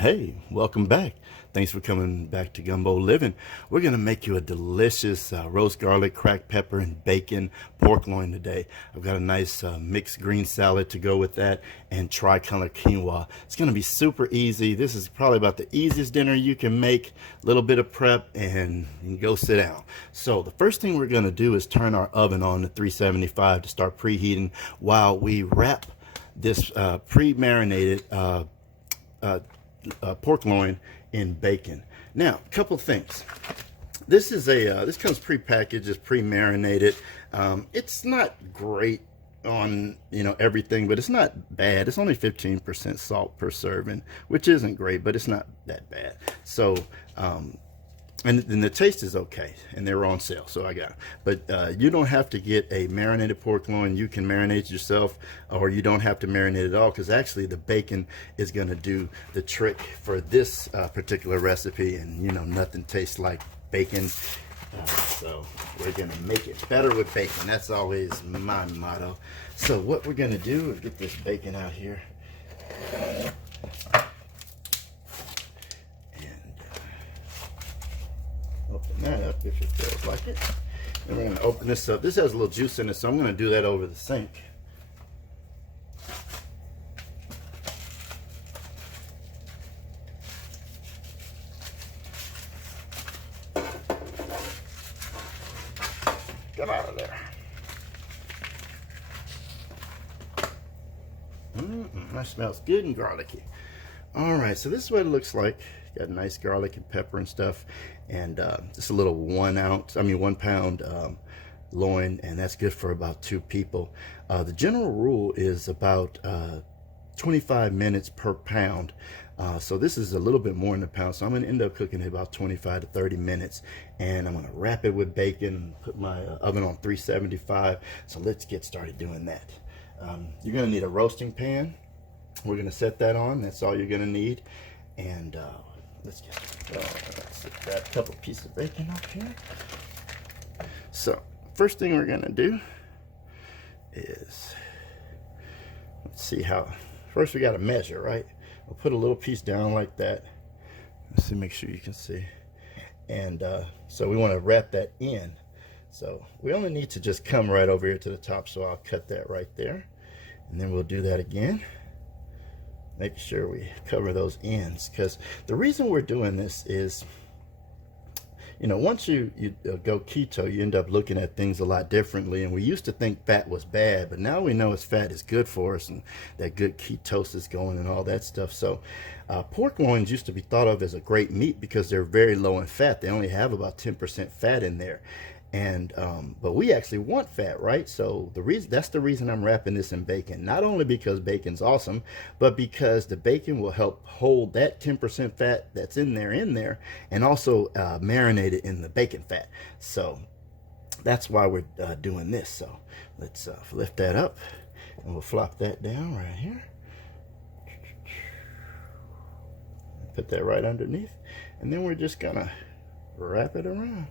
Hey, welcome back. Thanks for coming back to Gumbo Living. We're going to make you a delicious roast garlic, cracked pepper, and bacon pork loin today. I've got a nice mixed green salad to go with that and tricolor quinoa. It's going to be super easy. This is probably about the easiest dinner you can make. A little bit of prep and you can go sit down. So the first thing we're going to do is turn our oven on to 375 to start preheating while we wrap this pre-marinated pork loin in bacon. Now, a couple things. This is this comes pre-packaged, it's pre-marinated. It's not great on everything, but it's not bad. It's only 15% salt per serving, which isn't great, but it's not that bad. So and the taste is okay, and they're on sale, so I got them. But you don't have to get a marinated pork loin. You can marinate yourself, or you don't have to marinate at all, because actually the bacon is going to do the trick for this particular recipe, and nothing tastes like bacon. So we're going to make it better with bacon. That's always my motto. So what we're going to do is get this bacon out here. Open that up if it feels like it. And we're going to open this up. This has a little juice in it, so I'm going to do that over the sink. Come out of there. That smells good and garlicky. All right, so this is what it looks like. Got nice garlic and pepper and stuff, and just a little 1 pound loin, and that's good for about 2 people. The general rule is about 25 minutes per pound. So this is a little bit more than a pound, so I'm going to end up cooking it about 25 to 30 minutes, and I'm going to wrap it with bacon, put my oven on 375. So let's get started doing that. You're going to need a roasting pan. We're going to set that on. That's all you're going to need. And let's grab a couple pieces of bacon up here. So first thing we're going to do is, let's see how, first we got to measure, right? We'll put a little piece down like that. Let's see, make sure you can see. And so we want to wrap that in. So we only need to just come right over here to the top, so I'll cut that right there. And then we'll do that again. Make sure we cover those ends, because the reason we're doing this is, once you go keto, you end up looking at things a lot differently. And we used to think fat was bad, but now we know fat is good for us, and that good ketosis going and all that stuff. So pork loins used to be thought of as a great meat because they're very low in fat. They only have about 10% fat in there. And but we actually want fat, right? So that's the reason I'm wrapping this in bacon. Not only because bacon's awesome, but because the bacon will help hold that 10% fat that's in there, and also marinate it in the bacon fat. So that's why we're doing this. So let's lift that up, and we'll flop that down right here. Put that right underneath, and then we're just gonna wrap it around,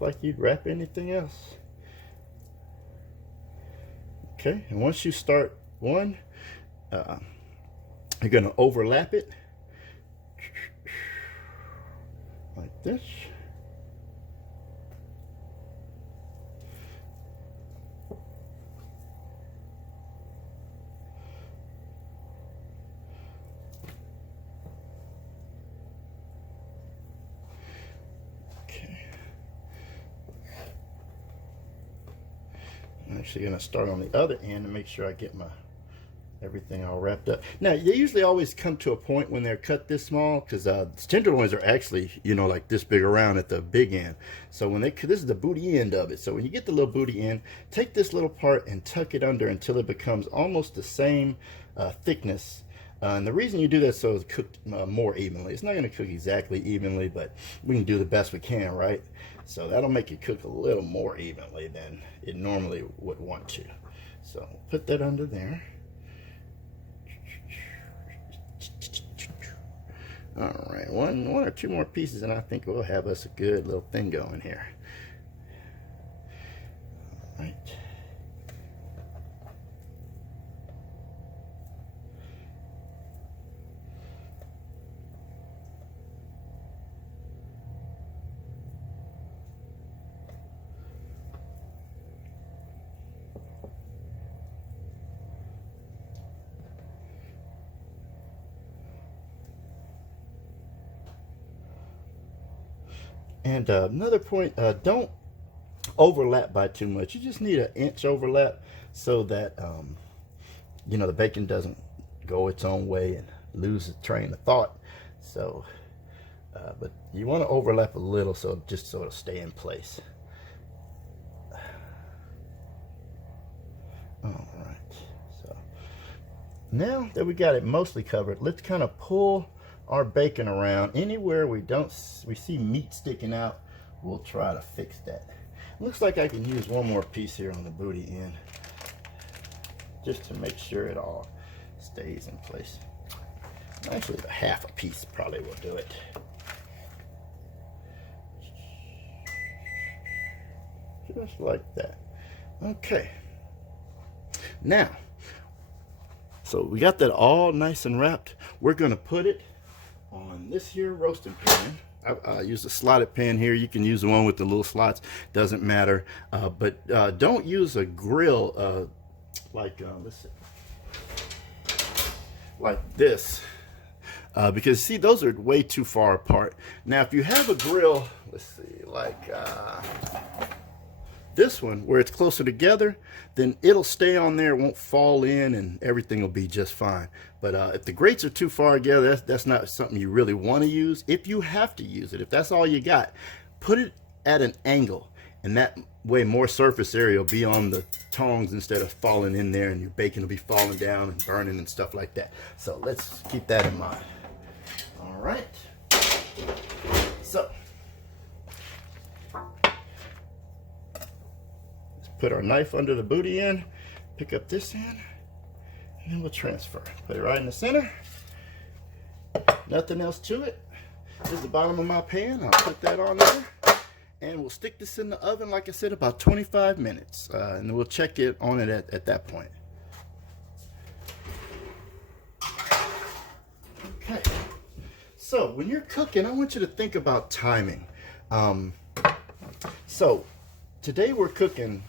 like you'd wrap anything else. Okay, and once you start one, you're going to overlap it like this. I'm actually going to start on the other end and make sure I get everything all wrapped up. Now, they usually always come to a point when they're cut this small, because tenderloins are actually, like this big around at the big end. So when this is the booty end of it. So when you get the little booty end, take this little part and tuck it under until it becomes almost the same thickness. And the reason you do that so it's cooked more evenly. It's not going to cook exactly evenly, but we can do the best we can, right? So that'll make it cook a little more evenly than it normally would want to. So put that under there. All right, one or two more pieces, and I think we'll have us a good little thing going here. All right. And another point, don't overlap by too much. You just need an inch overlap so that you know, the bacon doesn't go its own way and lose the train of thought. So but you want to overlap a little, so just so it'll stay in place. All right, so now that we got it mostly covered, let's kind of pull our bacon around. Anywhere we see meat sticking out, we'll try to fix that. Looks like I can use one more piece here on the booty end, just to make sure it all stays in place. Actually, the half a piece probably will do it. Just like that. Okay. Now, so we got that all nice and wrapped. We're gonna put it on this here roasting pan. I use a slotted pan here. You can use the one with the little slots, doesn't matter. But don't use a grill like let's see, like this, because see, those are way too far apart. Now, if you have a grill, let's see, like this one where it's closer together, then it'll stay on there, won't fall in, and everything will be just fine. But if the grates are too far together, that's not something you really want to use. If you have to use it, if that's all you got, put it at an angle, and that way more surface area will be on the tongs instead of falling in there, and your bacon will be falling down and burning and stuff like that. So let's keep that in mind. All right, so put our knife under the booty end, pick up this end, and then we'll transfer. Put it right in the center. Nothing else to it. This is the bottom of my pan. I'll put that on there. And we'll stick this in the oven, like I said, about 25 minutes. And we'll check it on it at that point. Okay. So when you're cooking, I want you to think about timing. So today we're cooking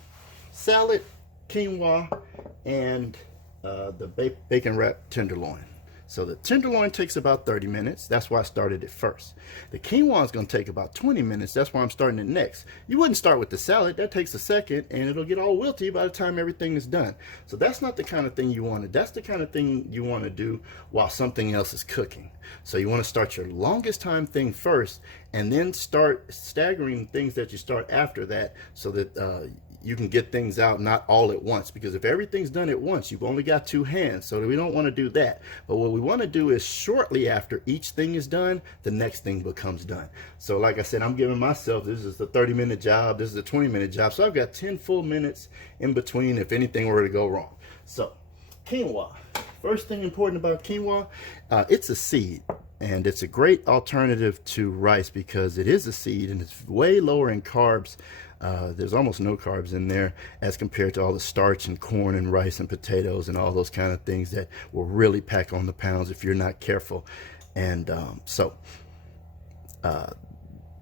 salad, quinoa, and the bacon wrapped tenderloin. So the tenderloin takes about 30 minutes. That's why I started it first. The quinoa is going to take about 20 minutes. That's why I'm starting it next. You wouldn't start with the salad. That takes a second, and it'll get all wilty by the time everything is done. So that's not the kind of thing you want to. That's the kind of thing you want to do while something else is cooking. So you want to start your longest time thing first, and then start staggering things that you start after that, so that you can get things out not all at once, because if everything's done at once, you've only got two hands, so we don't want to do that. But what we want to do is shortly after each thing is done, the next thing becomes done. So like I said, I'm giving myself, this is a 30-minute job, this is a 20-minute job, so I've got 10 full minutes in between if anything were to go wrong. So quinoa, first thing important about quinoa, it's a seed. And it's a great alternative to rice because it is a seed and it's way lower in carbs. There's almost no carbs in there as compared to all the starch and corn and rice and potatoes and all those kind of things that will really pack on the pounds if you're not careful. And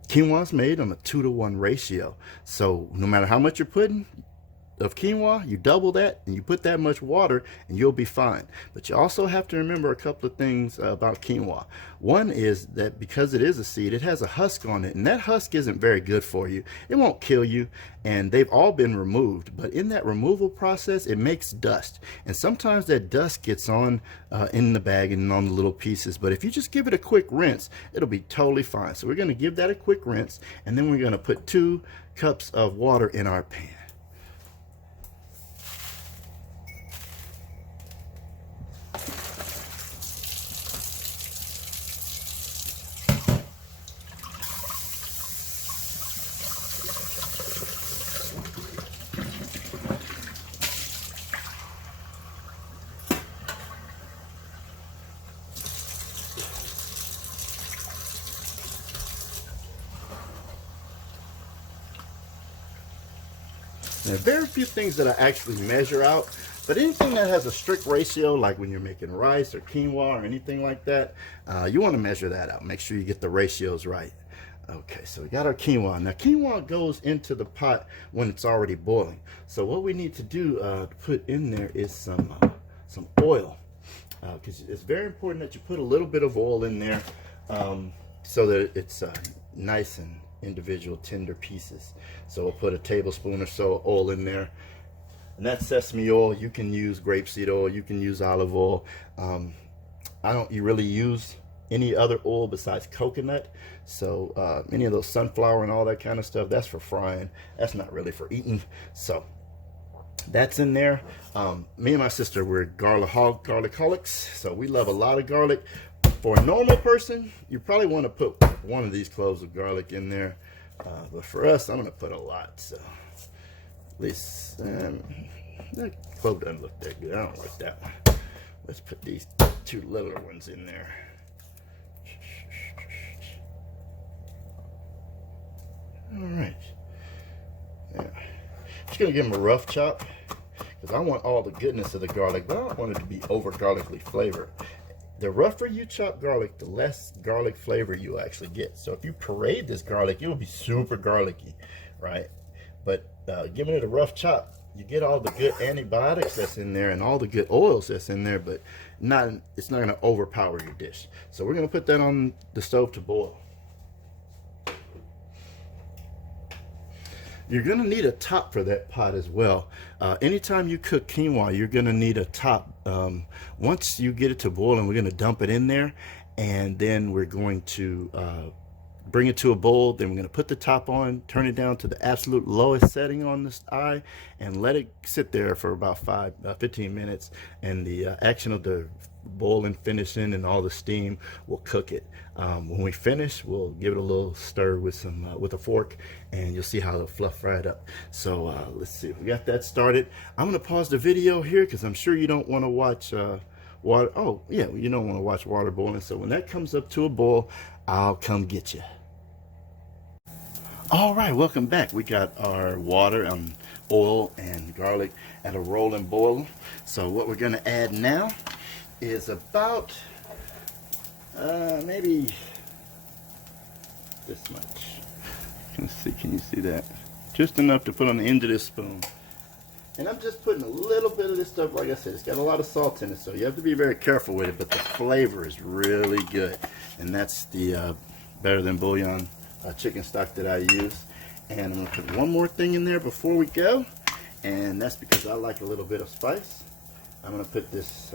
quinoa is made on a 2-to-1 ratio. So no matter how much you're putting of quinoa, you double that and you put that much water and you'll be fine. But you also have to remember a couple of things about quinoa. One is that because it is a seed, it has a husk on it, and that husk isn't very good for you. It won't kill you, and they've all been removed, but in that removal process it makes dust, and sometimes that dust gets on in the bag and on the little pieces. But if you just give it a quick rinse, it'll be totally fine. So we're going to give that a quick rinse, and then we're going to put 2 cups of water in our pan. There are very few things that I actually measure out, but anything that has a strict ratio, like when you're making rice or quinoa or anything like that, you want to measure that out. Make sure you get the ratios right. Okay, so we got our quinoa. Now quinoa goes into the pot when it's already boiling. So what we need to do to put in there is some oil, because it's very important that you put a little bit of oil in there so that it's nice and individual tender pieces. So we'll put a tablespoon or so of oil in there. And that's sesame oil. You can use grapeseed oil, you can use olive oil. I don't really use any other oil besides coconut. So any of those sunflower and all that kind of stuff, that's for frying. That's not really for eating. So that's in there. Me and my sister, we're garlic-holics, so we love a lot of garlic. For a normal person, you probably want to put one of these cloves of garlic in there, but for us, I'm going to put a lot. So at least that clove doesn't look that good. I don't like that one. Let's put these 2 littler ones in there. All right. Yeah. Just gonna give them a rough chop because I want all the goodness of the garlic, but I don't want it to be over garlicly flavored. The rougher you chop garlic, the less garlic flavor you actually get. So if you parade this garlic, it will be super garlicky, right? But giving it a rough chop, you get all the good antibiotics that's in there and all the good oils that's in there, but it's not gonna overpower your dish. So we're gonna put that on the stove to boil. You're gonna need a top for that pot as well. Anytime you cook quinoa, you're gonna need a top. Once you get it to boil, we're gonna dump it in there, and then we're going to bring it to a bowl. Then we're gonna put the top on, turn it down to the absolute lowest setting on this eye, and let it sit there for about 15 minutes. And the action of the boiling, finishing, and all the steam will cook it. When we finish, we'll give it a little stir with a fork, and you'll see how it'll fluff right up. So let's see, we got that started. I'm gonna pause the video here because I'm sure you don't want to watch water. Oh yeah, you don't want to watch water boiling. So when that comes up to a boil, I'll come get you. All right, welcome back. We got our water and oil and garlic at a rolling boil. So what we're gonna add now is about maybe this much. Can you see that? Just enough to put on the end of this spoon. And I'm just putting a little bit of this stuff. Like I said, it's got a lot of salt in it, so you have to be very careful with it, but the flavor is really good. And that's the better than bouillon chicken stock that I use. And I'm gonna put one more thing in there before we go, and that's because I like a little bit of spice. I'm gonna put this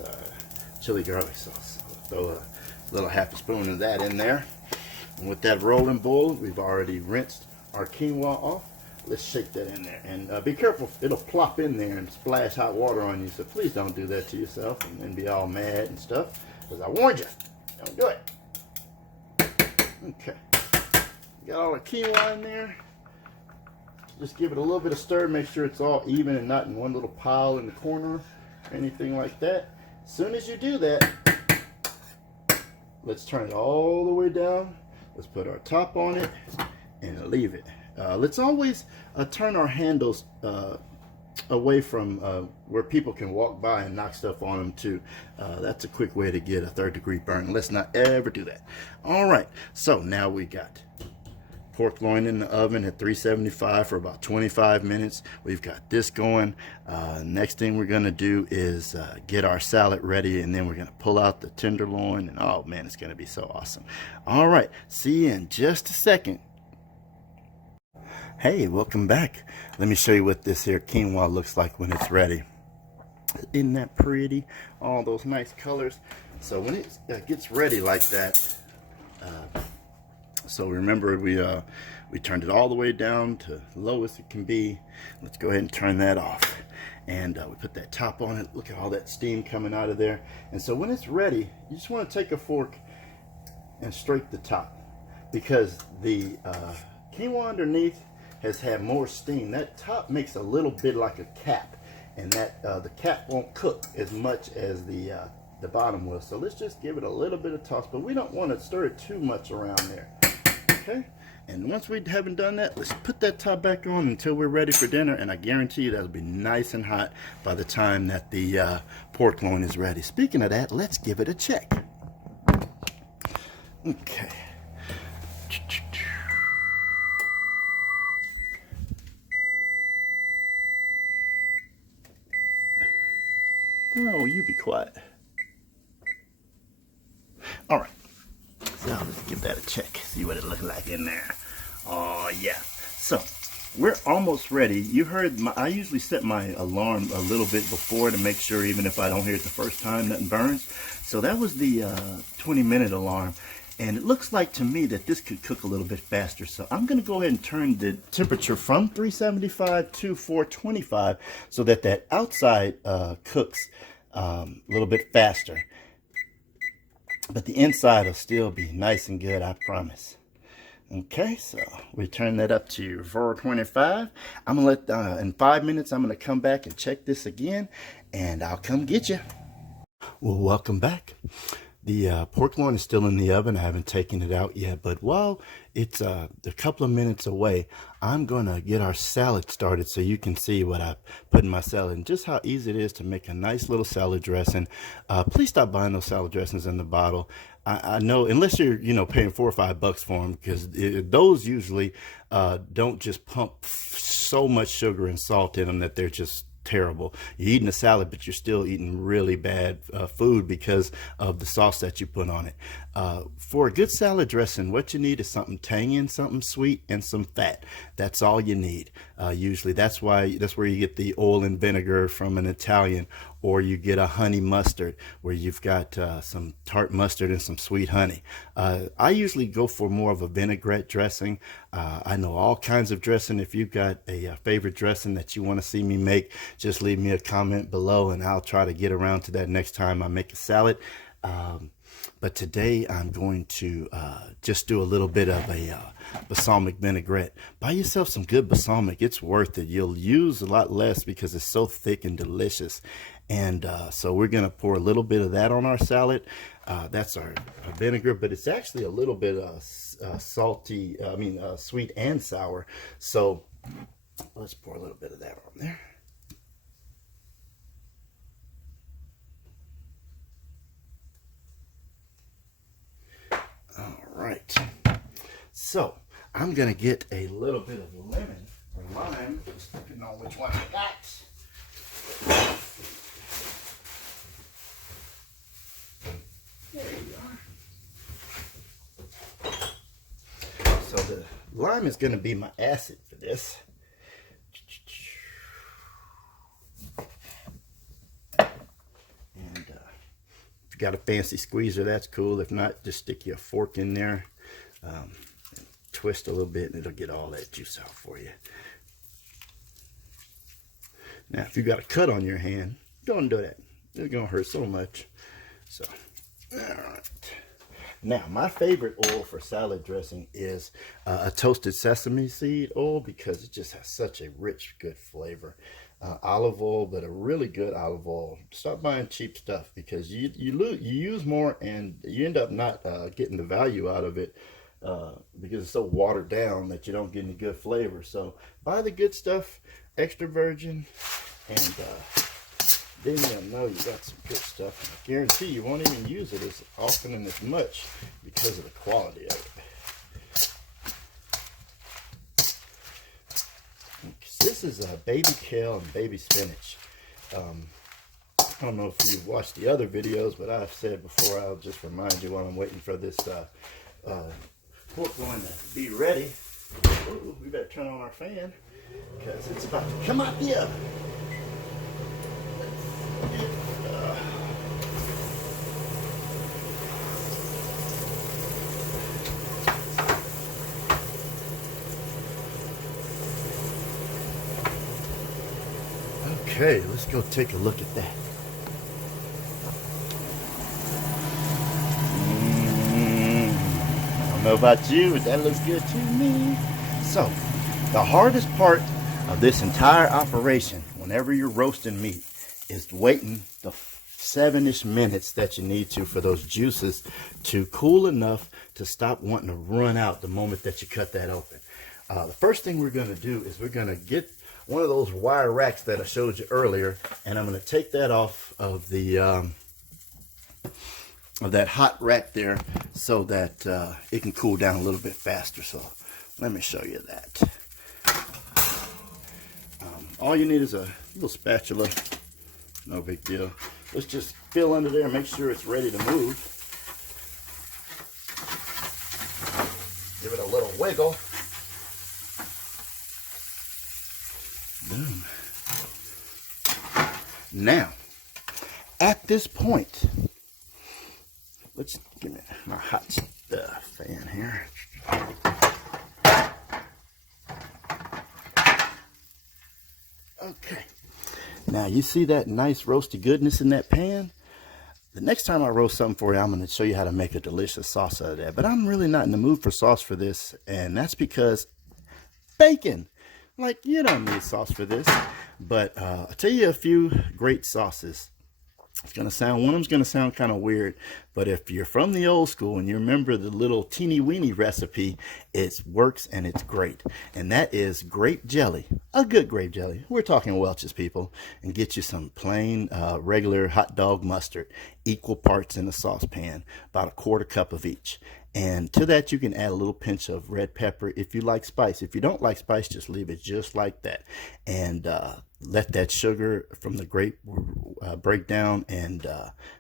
chili garlic sauce. I'll throw a little half a spoon of that in there. And with that rolling boil, we've already rinsed our quinoa off. Let's shake that in there. And be careful, it'll plop in there and splash hot water on you. So please don't do that to yourself and then be all mad and stuff. Because I warned you, don't do it. Okay, got all the quinoa in there. Just give it a little bit of stir, make sure it's all even and not in one little pile in the corner or anything like that. As soon as you do that, let's turn it all the way down. Let's put our top on it and leave it. Let's always turn our handles away from where people can walk by and knock stuff on them too. That's a quick way to get a 3rd-degree burn. Let's not ever do that. All right, so now we got pork loin in the oven at 375 for about 25 minutes. We've got this going. Next thing we're gonna do is get our salad ready, and then we're gonna pull out the tenderloin, and oh man, it's gonna be so awesome. All right, see you in just a second. Hey, welcome back. Let me show you what this here quinoa looks like when it's ready. Isn't that pretty? All those nice colors. So when it gets ready like that, so remember we turned it all the way down to lowest it can be. Let's go ahead and turn that off. And we put that top on it. Look at all that steam coming out of there. And so when it's ready, you just want to take a fork and straight the top, because the quinoa underneath has had more steam. That top makes a little bit like a cap, and that the cap won't cook as much as the bottom will. So let's just give it a little bit of toss, but we don't want to stir it too much around there. Okay, and once we haven't done that, let's put that top back on until we're ready for dinner, and I guarantee you that'll be nice and hot by the time that the pork loin is ready. Speaking of that, let's give it a check. Okay. Oh, you be quiet. All right, so let's give that a check, see what it looks like in there. Oh yeah. So we're almost ready. You heard I usually set my alarm a little bit before to make sure even if I don't hear it the first time, nothing burns. So that was the 20-minute alarm. And it looks like to me that this could cook a little bit faster. So I'm going to go ahead and turn the temperature from 375 to 425 so that that outside cooks a little bit faster. But the inside will still be nice and good, I promise. Okay, so we turn that up to 425. I'm going to let, in 5 minutes, I'm going to come back and check this again, and I'll come get you. Well, welcome back. The pork loin is still in the oven. I haven't taken it out yet, but while it's a couple of minutes away, I'm going to get our salad started so you can see what I put in my salad and just how easy it is to make a nice little salad dressing. Please stop buying those salad dressings in the bottle. I know, unless you're, paying $4 or $5 for them, because those usually don't just pump so much sugar and salt in them that they're just terrible. You're eating a salad, but you're still eating really bad food because of the sauce that you put on it. For a good salad dressing, what you need is something tangy and something sweet and some fat. That's all you need. Usually that's where you get the oil and vinegar from an Italian, or you get a honey mustard where you've got some tart mustard and some sweet honey. I usually go for more of a vinaigrette dressing. I know all kinds of dressing. If you've got a favorite dressing that you want to see me make, just leave me a comment below and I'll try to get around to that next time I make a salad. But today I'm going to just do a little bit of a balsamic vinaigrette. Buy yourself some good balsamic. It's worth it. You'll use a lot less because it's so thick and delicious. And so we're going to pour a little bit of that on our salad. That's our vinegar, but it's actually a little bit salty, sweet and sour. So let's pour a little bit of that on there. All right. So I'm going to get a little bit of lemon or lime, just depending on which one I got. There you are. So the lime is going to be my acid for this. And if you got a fancy squeezer, that's cool. If not, just stick your fork in there, and twist a little bit, and it'll get all that juice out for you. Now, if you got a cut on your hand, don't do that. It's going to hurt so much. So, all right. Now, my favorite oil for salad dressing is a toasted sesame seed oil because it just has such a rich, good flavor. Olive oil, but a really good olive oil. Stop buying cheap stuff because you use more and you end up not getting the value out of it because it's so watered down that you don't get any good flavor. So buy the good stuff, extra virgin, and then you'll know you got some good stuff. I guarantee you won't even use it as often and as much because of the quality of it. This is baby kale and baby spinach. I don't know if you've watched the other videos, but I've said before, I'll just remind you while I'm waiting for this pork loin to be ready. Ooh, we better turn on our fan because it's about to come out the oven. Okay, let's go take a look at that. I don't know about you, but that looks good to me. So, the hardest part of this entire operation, whenever you're roasting meat, is waiting the 7-ish minutes that you need to for those juices to cool enough to stop wanting to run out the moment that you cut that open. The first thing we're going to do is we're going to get one of those wire racks that I showed you earlier, and I'm going to take that off of the of that hot rack there so that it can cool down a little bit faster. So let me show you that. All you need is a little spatula. No big deal. Let's just fill under there and make sure it's ready to move. Give it a little wiggle. Now, at this point, let's get my hot stuff in here. Okay. Now, you see that nice roasty goodness in that pan? The next time I roast something for you, I'm going to show you how to make a delicious sauce out of that. But I'm really not in the mood for sauce for this, and that's because bacon. Like, you don't need sauce for this. But I'll tell you a few great sauces. It's going to sound, one of them's going to sound kind of weird, but if you're from the old school and you remember the little teeny weeny recipe, it works and it's great. And that is grape jelly, a good grape jelly. We're talking Welch's, people. And get you some plain, regular hot dog mustard, equal parts in a saucepan, about a 1/4 cup of each. And to that, you can add a little pinch of red pepper if you like spice. If you don't like spice, just leave it just like that. And let that sugar from the grape break down and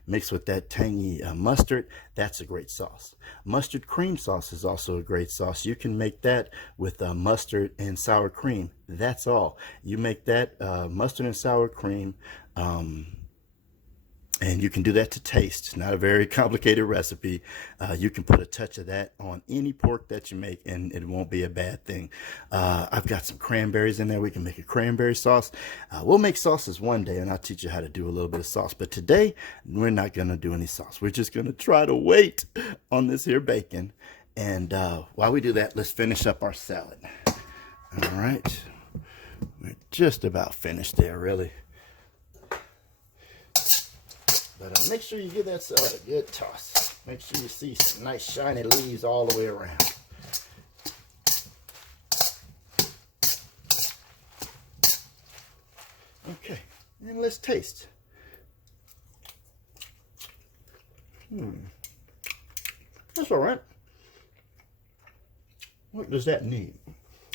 mix with that tangy mustard. That's a great sauce. Mustard cream sauce is also a great sauce. You can make that with mustard and sour cream. That's all. You make that mustard and sour cream. And you can do that to taste. It's not a very complicated recipe. You can put a touch of that on any pork that you make, and it won't be a bad thing. I've got some cranberries in there. We can make a cranberry sauce. We'll make sauces one day, and I'll teach you how to do a little bit of sauce. But today, we're not going to do any sauce. We're just going to try to wait on this here bacon. And while we do that, let's finish up our salad. All right. We're just about finished there, really. But make sure you give that salad a good toss. Make sure you see some nice shiny leaves all the way around. Okay, and let's taste. That's all right. What does that need?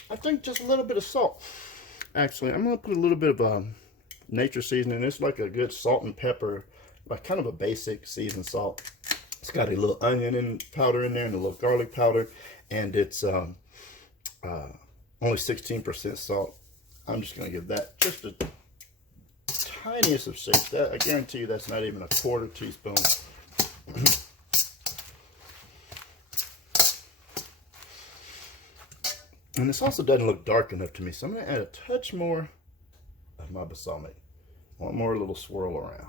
I think just a little bit of salt. Actually, I'm going to put a little bit of nature seasoning. It's like a good salt and pepper, like kind of a basic seasoned salt. It's got a little onion powder in there and a little garlic powder, and it's only 16% salt. I'm just going to give that just a tiniest of shake. That, I guarantee you that's not even a 1/4 teaspoon. And this also doesn't look dark enough to me, so I'm going to add a touch more of my balsamic. One more little swirl around.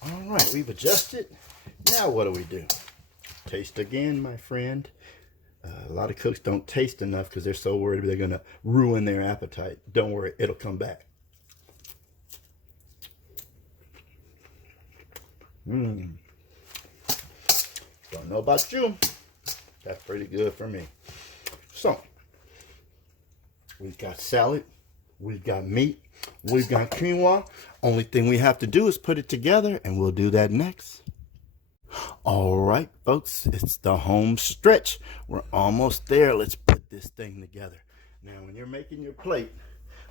All right, we've adjusted. Now what do? Taste again, my friend. A lot of cooks don't taste enough because they're so worried they're going to ruin their appetite. Don't worry, it'll come back. Don't know about you. That's pretty good for me. So, we've got salad, we've got meat, we've got quinoa. Only thing we have to do is put it together, and we'll do that next. All right, folks, it's the home stretch. We're almost there. Let's put this thing together. Now, when you're making your plate,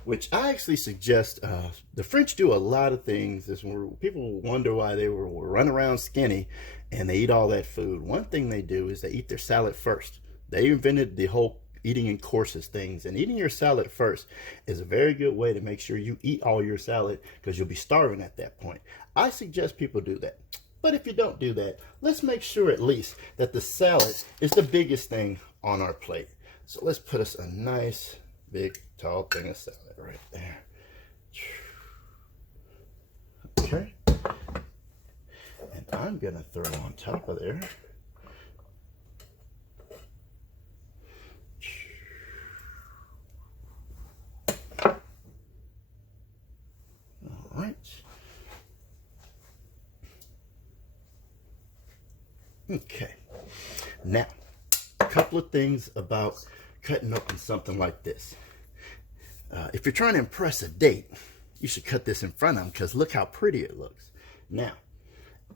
which I actually suggest, the French do a lot of things. This where people wonder why they will run around skinny and they eat all that food. One thing they do is they eat their salad first. They invented the whole eating in courses things, and eating your salad first is a very good way to make sure you eat all your salad, because you'll be starving at that point. I suggest people do that. But if you don't do that, let's make sure at least that the salad is the biggest thing on our plate. So let's put us a nice big tall thing of salad right there. Okay. And I'm gonna throw on top of there all right. Okay. Now, a couple of things about cutting open something like this. If you're trying to impress a date, you should cut this in front of them, because look how pretty it looks. Now,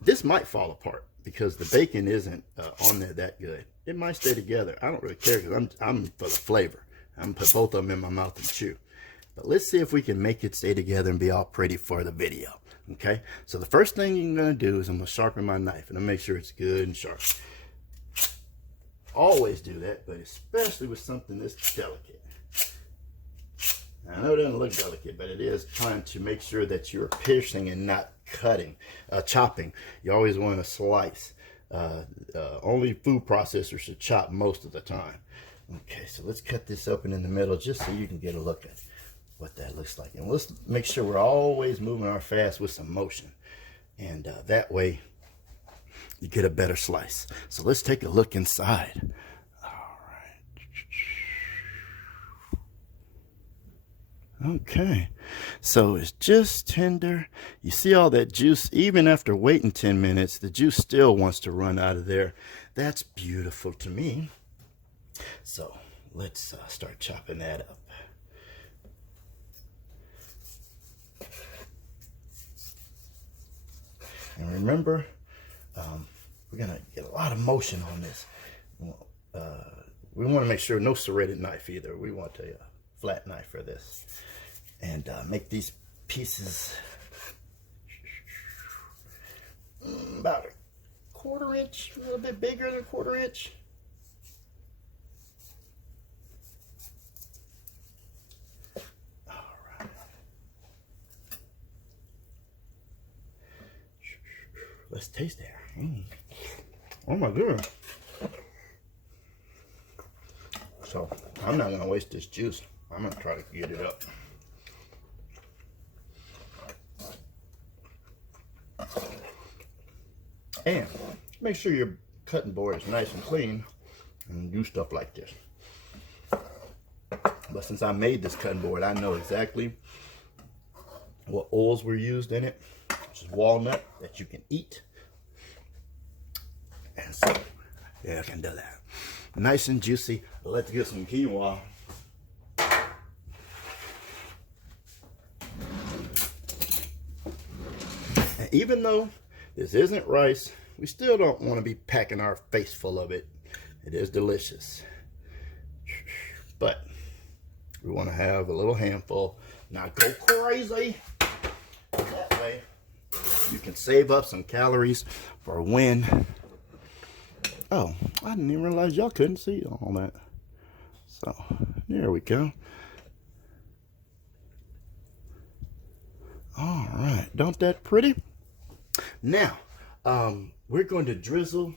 this might fall apart because the bacon isn't on there that good. It might stay together. I don't really care, because I'm for the flavor. I'm gonna put both of them in my mouth and chew. But let's see if we can make it stay together and be all pretty for the video. Okay, so the first thing you're going to do is I'm going to sharpen my knife, and I'll make sure it's good and sharp. Always do that, but especially with something this delicate. Now, I know it doesn't look delicate, but it is trying to make sure that you're piercing and not cutting, chopping. You always want to slice. Only food processors should chop most of the time. Okay, so let's cut this open in the middle just so you can get a look at what that looks like. And let's make sure we're always moving our fast with some motion. And that way you get a better slice. So let's take a look inside. All right. Okay, so it's just tender. You see all that juice? Even after waiting 10 minutes, the juice still wants to run out of there. That's beautiful to me. So let's start chopping that up. And remember, we're going to get a lot of motion on this. We want to make sure no serrated knife either. We want a flat knife for this. And make these pieces about a 1/4 inch, a little bit bigger than a 1/4 inch. All right. Let's taste it. Oh my goodness. So I'm not going to waste this juice. I'm going to try to get it up. And make sure your cutting board is nice and clean and do stuff like this. But since I made this cutting board, I know exactly what oils were used in it. This is walnut that you can eat. And so, yeah, I can do that. Nice and juicy. Let's get some quinoa. And even though this isn't rice, we still don't want to be packing our face full of it. It is delicious. But we want to have a little handful. Not go crazy. That way you can save up some calories for when. Oh, I didn't even realize y'all couldn't see all that. So, there we go. All right, don't that pretty? Now, we're going to drizzle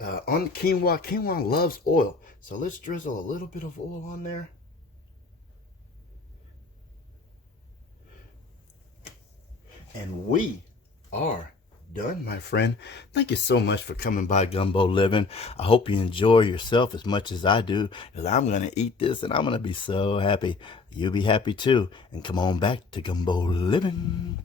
on the quinoa. Quinoa loves oil. So let's drizzle a little bit of oil on there. And we are done, my friend. Thank you so much for coming by Gumbo Living. I hope you enjoy yourself as much as I do, because I'm going to eat this and I'm going to be so happy. You'll be happy too. And come on back to Gumbo Living.